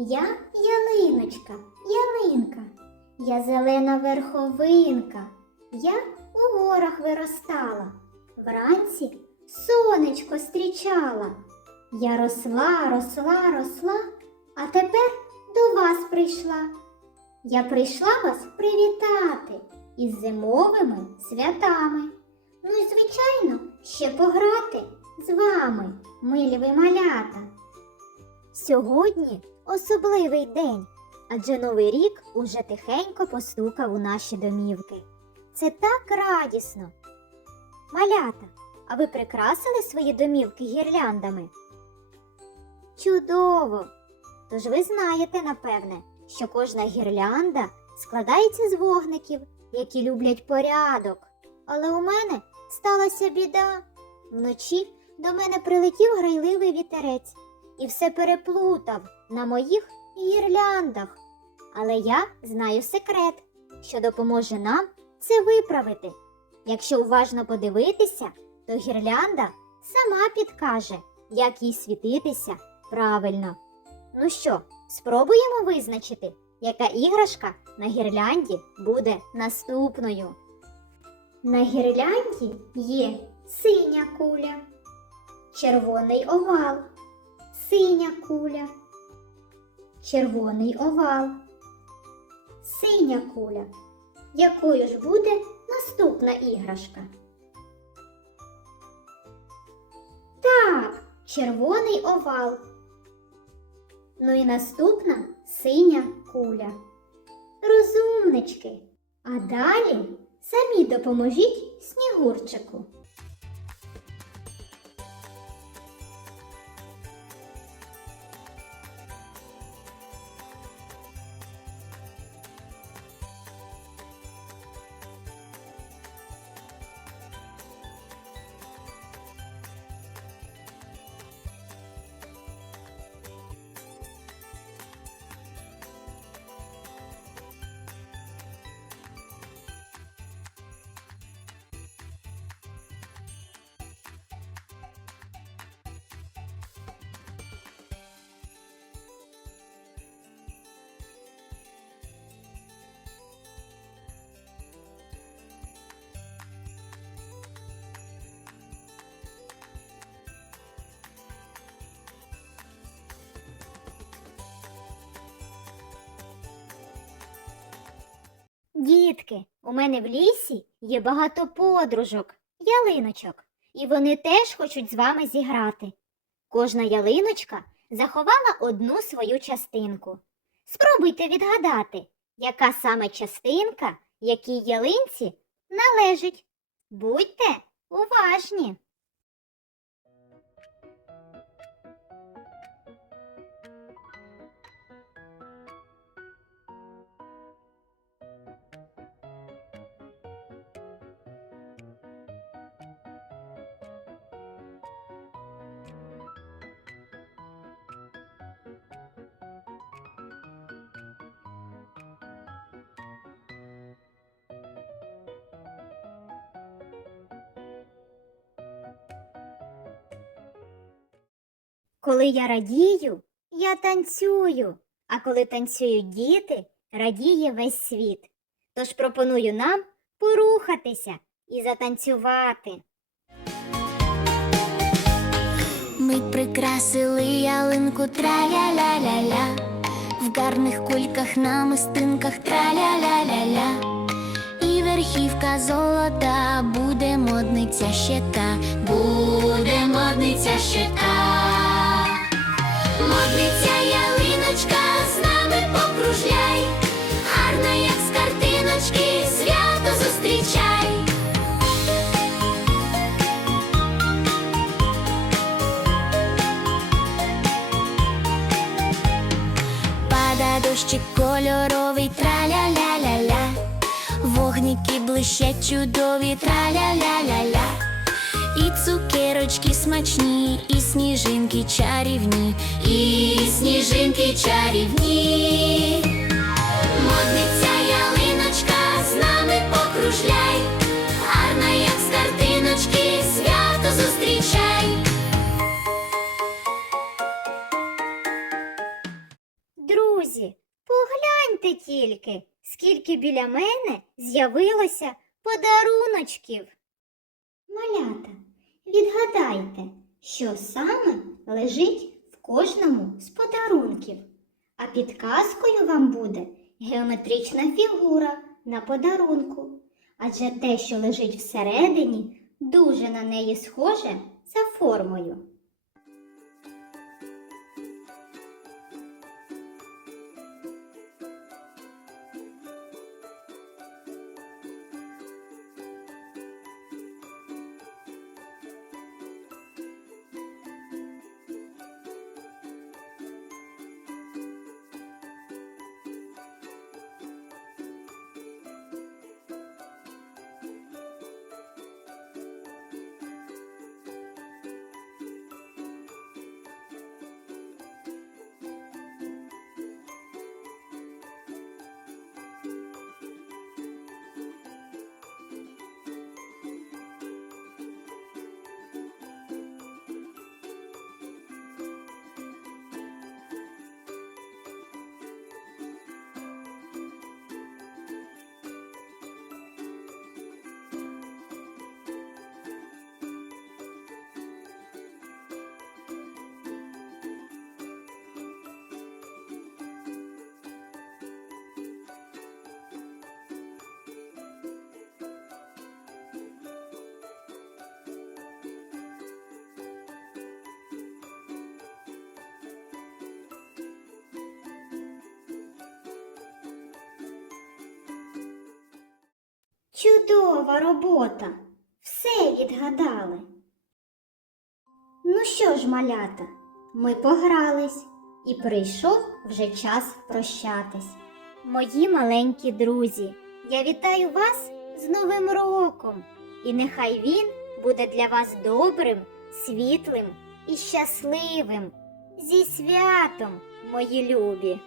Я ялиночка, ялинка, я зелена верховинка, я у горах виростала, вранці сонечко стрічала. Я росла, росла, росла, а тепер до вас прийшла. Я прийшла вас привітати із зимовими святами. Ну і, звичайно, ще пограти з вами, милі ви малята. Сьогодні особливий день, адже Новий рік уже тихенько постукав у наші домівки. Це так радісно. Малята, а ви прикрасили свої домівки гірляндами? Чудово! Тож ви знаєте, напевне, що кожна гірлянда складається з вогників, які люблять порядок. Але у мене сталася біда. Вночі до мене прилетів грайливий вітерець і все переплутав на моїх гірляндах. Але я знаю секрет, що допоможе нам це виправити. Якщо уважно подивитися, то гірлянда сама підкаже, як їй світитися правильно. Ну що, спробуємо визначити, яка іграшка на гірлянді буде наступною. На гірлянді є синя куля, червоний овал, синя куля, червоний овал, синя куля. Якою ж буде наступна іграшка? Так, червоний овал. Ну і наступна синя куля. Розумнички. А далі самі допоможіть снігурчику. У мене в лісі є багато подружок, ялиночок, і вони теж хочуть з вами зіграти. Кожна ялиночка заховала одну свою частинку. Спробуйте відгадати, яка саме частинка, якій ялинці належить. Будьте уважні. Коли я радію, я танцюю, а коли танцюють діти, радіє весь світ. Тож пропоную нам порухатися і затанцювати. Ми прикрасили ялинку траля-ля-ля-ля В гарних кульках на мистинках траля-ля-ля-ля І верхівка золота буде модниця ще та, буде модниця ще та. Модниця ялиночка з нами покружляй, гарна, як з картиночки, свято зустрічай. Пада дощик кольоровий, траля-ля-ля-ля. Вогники блищать чудові, траля-ля-ля-ля. І цукерочки смачні, і сніжинки чарівні, і сніжинки чарівні. Модниця ялиночка з нами покружляй, гарна, як з картиночки, свято зустрічай. Друзі, Погляньте тільки, скільки біля мене з'явилося подаруночків. Малята, відгадайте, що саме лежить в кожному з подарунків. А підказкою вам буде геометрична фігура на подарунку. Адже те, що лежить всередині, дуже на неї схоже за формою. Чудова робота! Все відгадали. Ну що ж, малята, ми погрались, і прийшов вже час прощатись. Мої маленькі друзі, я вітаю вас з Новим роком, і нехай він буде для вас добрим, світлим і щасливим. Зі святом, мої любі!